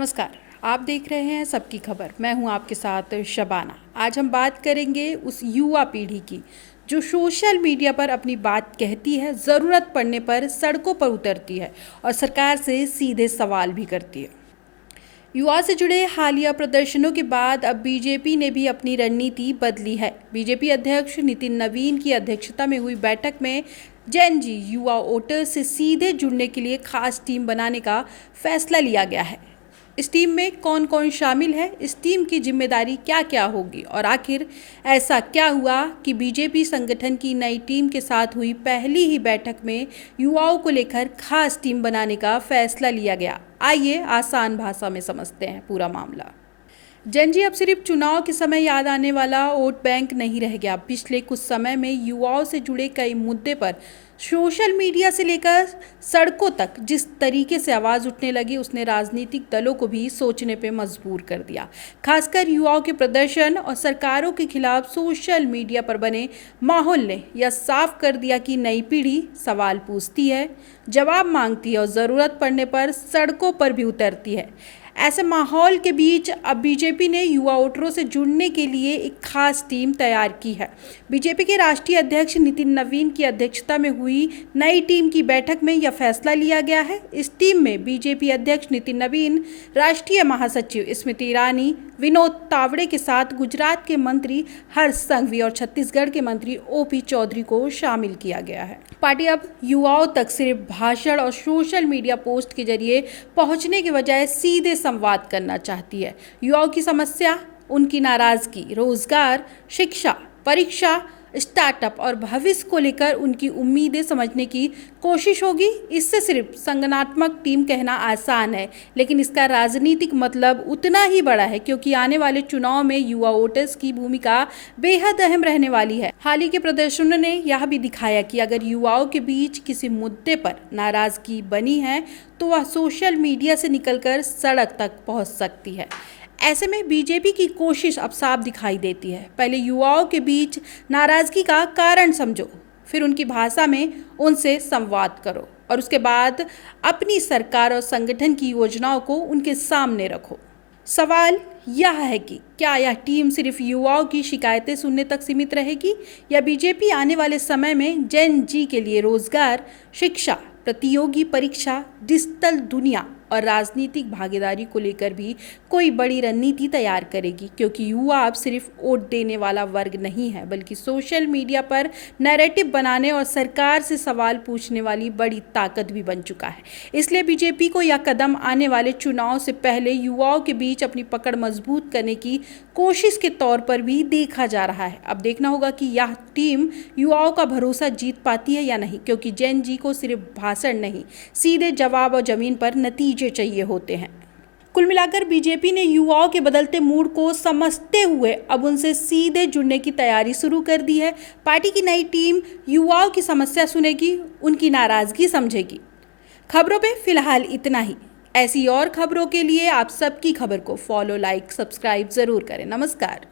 नमस्कार। आप देख रहे हैं सबकी खबर। मैं हूं आपके साथ शबाना। आज हम बात करेंगे उस युवा पीढ़ी की जो सोशल मीडिया पर अपनी बात कहती है, ज़रूरत पड़ने पर सड़कों पर उतरती है और सरकार से सीधे सवाल भी करती है। युवा से जुड़े हालिया प्रदर्शनों के बाद अब बीजेपी ने भी अपनी रणनीति बदली है। बीजेपी अध्यक्ष नितिन नवीन की अध्यक्षता में हुई बैठक में जेन जी युवा वोटर्स से सीधे जुड़ने के लिए खास टीम बनाने का फैसला लिया गया है। इस टीम में कौन कौन शामिल है, इस टीम की जिम्मेदारी क्या क्या होगी और आखिर ऐसा क्या हुआ कि बीजेपी संगठन की नई टीम के साथ हुई पहली ही बैठक में युवाओं को लेकर खास टीम बनाने का फैसला लिया गया। आइए आसान भाषा में समझते हैं पूरा मामला। जेन जी अब सिर्फ चुनाव के समय याद आने वाला वोट बैंक नहीं रह गया। पिछले कुछ समय में युवाओं से जुड़े कई मुद्दे पर सोशल मीडिया से लेकर सड़कों तक जिस तरीके से आवाज़ उठने लगी, उसने राजनीतिक दलों को भी सोचने पे मजबूर कर दिया। खासकर युवाओं के प्रदर्शन और सरकारों के खिलाफ सोशल मीडिया पर बने माहौल ने यह साफ कर दिया कि नई पीढ़ी सवाल पूछती है, जवाब मांगती है और ज़रूरत पड़ने पर सड़कों पर भी उतरती है। ऐसे माहौल के बीच अब बीजेपी ने युवा वोटरों से जुड़ने के लिए एक खास टीम तैयार की है। बीजेपी के राष्ट्रीय अध्यक्ष नितिन नवीन की अध्यक्षता में हुई नई टीम की बैठक में यह फैसला लिया गया है। इस टीम में बीजेपी अध्यक्ष नितिन नवीन, राष्ट्रीय महासचिव स्मृति ईरानी, विनोद तावड़े के साथ गुजरात के मंत्री हर्ष संघवी और छत्तीसगढ़ के मंत्री ओपी चौधरी को शामिल किया गया है। पार्टी अब युवाओं तक सिर्फ भाषण और सोशल मीडिया पोस्ट के जरिए पहुंचने के बजाय सीधे संवाद करना चाहती है। युवाओं की समस्या, उनकी नाराजगी, रोजगार, शिक्षा, परीक्षा, स्टार्टअप और भविष्य को लेकर उनकी उम्मीदें समझने की कोशिश होगी। इससे सिर्फ संगठनात्मक टीम कहना आसान है, लेकिन इसका राजनीतिक मतलब उतना ही बड़ा है, क्योंकि आने वाले चुनाव में युवा वोटर्स की भूमिका बेहद अहम रहने वाली है। हाल ही के प्रदर्शनों ने यह भी दिखाया कि अगर युवाओं के बीच किसी मुद्दे पर नाराजगी बनी है तो वह सोशल मीडिया से निकलकर सड़क तक पहुंच सकती है। ऐसे में बीजेपी की कोशिश अब साफ दिखाई देती है। पहले युवाओं के बीच नाराजगी का कारण समझो, फिर उनकी भाषा में उनसे संवाद करो और उसके बाद अपनी सरकार और संगठन की योजनाओं को उनके सामने रखो। सवाल यह है कि क्या यह टीम सिर्फ युवाओं की शिकायतें सुनने तक सीमित रहेगी या बीजेपी आने वाले समय में जेन जी के लिए रोजगार, शिक्षा, प्रतियोगी परीक्षा, डिजिटल दुनिया और राजनीतिक भागीदारी को लेकर भी कोई बड़ी रणनीति तैयार करेगी, क्योंकि युवा अब सिर्फ वोट देने वाला वर्ग नहीं है, बल्कि सोशल मीडिया पर नैरेटिव बनाने और सरकार से सवाल पूछने वाली बड़ी ताकत भी बन चुका है। इसलिए बीजेपी को यह कदम आने वाले चुनाव से पहले युवाओं के बीच अपनी पकड़ मजबूत करने की कोशिश के तौर पर भी देखा जा रहा है। अब देखना होगा कि यह टीम युवाओं का भरोसा जीत पाती है या नहीं, क्योंकि जेन जी को सिर्फ भाषण नहीं, सीधे जवाब और जमीन पर नतीजे चाहिए होते हैं। कुल मिलाकर बीजेपी ने युवाओं के बदलते मूड को समझते हुए अब उनसे सीधे जुड़ने की तैयारी शुरू कर दी है। पार्टी की नई टीम युवाओं की समस्या सुनेगी, उनकी नाराजगी समझेगी। खबरों पे फिलहाल इतना ही। ऐसी और खबरों के लिए आप सबकी खबर को फॉलो, लाइक, सब्सक्राइब जरूर करें। नमस्कार।